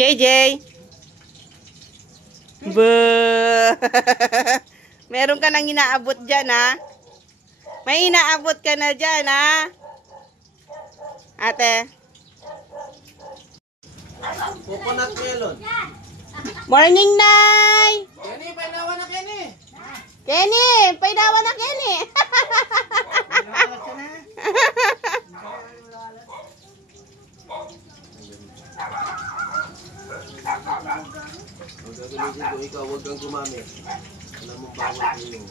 JJ. Buh. Meron ka nang inaabot dyan, ha? May inaabot ka na dyan, ha? Ate. Coconut melon. Morning, Nay! Kenny, painawa na Kenny. Kenny! Painawa na, Kenny! Ang gagamitin ko, ikaw huwag kang gumamit. Alam mong bawal yun.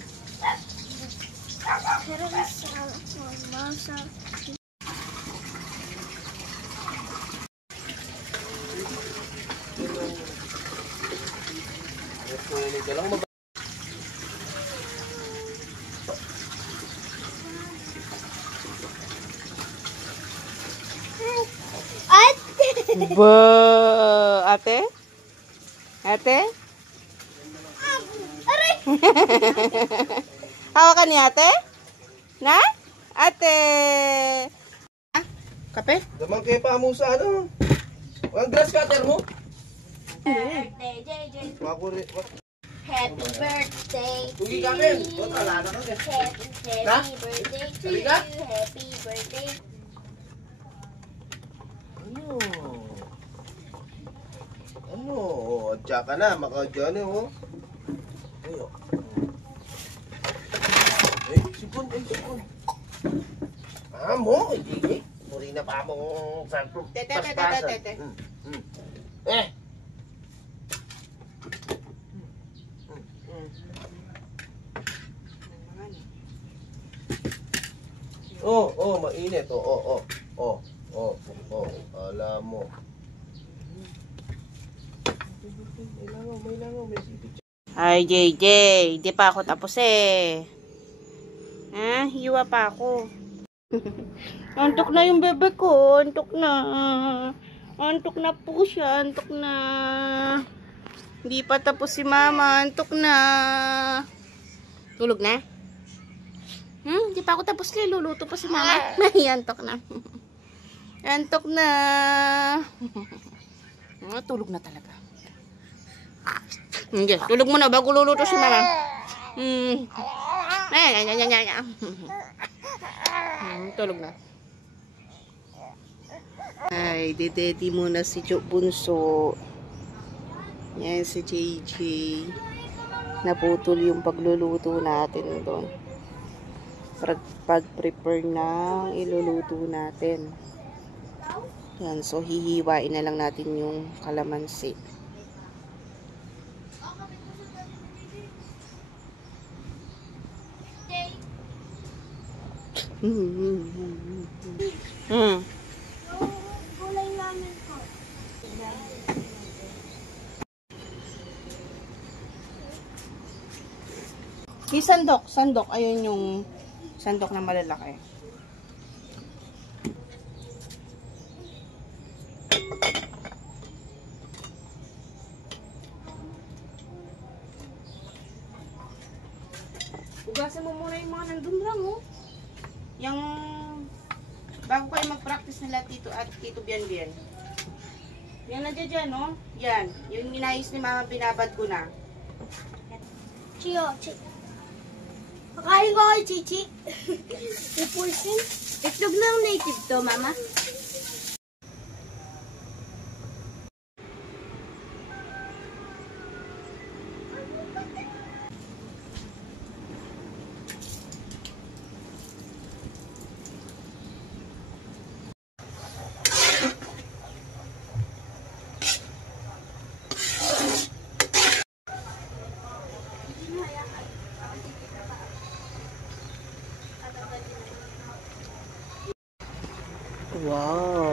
Ate? Ate? Hawakan ni ate? Na? Ate? Kape? Damang kayo pa mo sa ano? Ang grass cutter mo? Birthday, JJ. Happy birthday to Tugi you. kami. O, tala na ka. Happy birthday to you. Happy birthday. Ano? Ano? O, adya ka na. Makadya na, o. Ayo. Ay, sipon. Ay, sipon. Amo, hindi. Muri na pa mong santo. Tete. Eh. Oh, mainit. Oh. Alam mo. May langaw, may sipit. Ay, JJ. Di pa ako tapos eh. Hiwa pa ako. Antok na yung bebe ko. Antok na. Antok na po siya. Antok na. Hindi pa tapos si mama. Antok na. Tulog na? Di pa ako tapos na. Luluto pa si mama. Antok na. Antok na. Tulog na talaga. Hindi. Tulog muna bago luluto si mama. Tulog na. Ay, didedi muna si Bunso. Yan si JJ. Naputol yung pagluluto natin doon. Pag-prepare ng iluluto natin. Yan, so hihiwain na lang natin yung kalamansi. Kulay namin ko. Yung sandok. Ayun yung sandok na malalaki. Ugasan mo muna yung mga nandun lang, oh. Yung bago kayo mag-practice nila Tito at Tito Bian. Yan na dyan, no? Yan. Yung inayos ni mama, binabad ko na. Chiyo. Pakain ko kay Chichi. Ipulsin. Itlog ng native to, mama. Wow!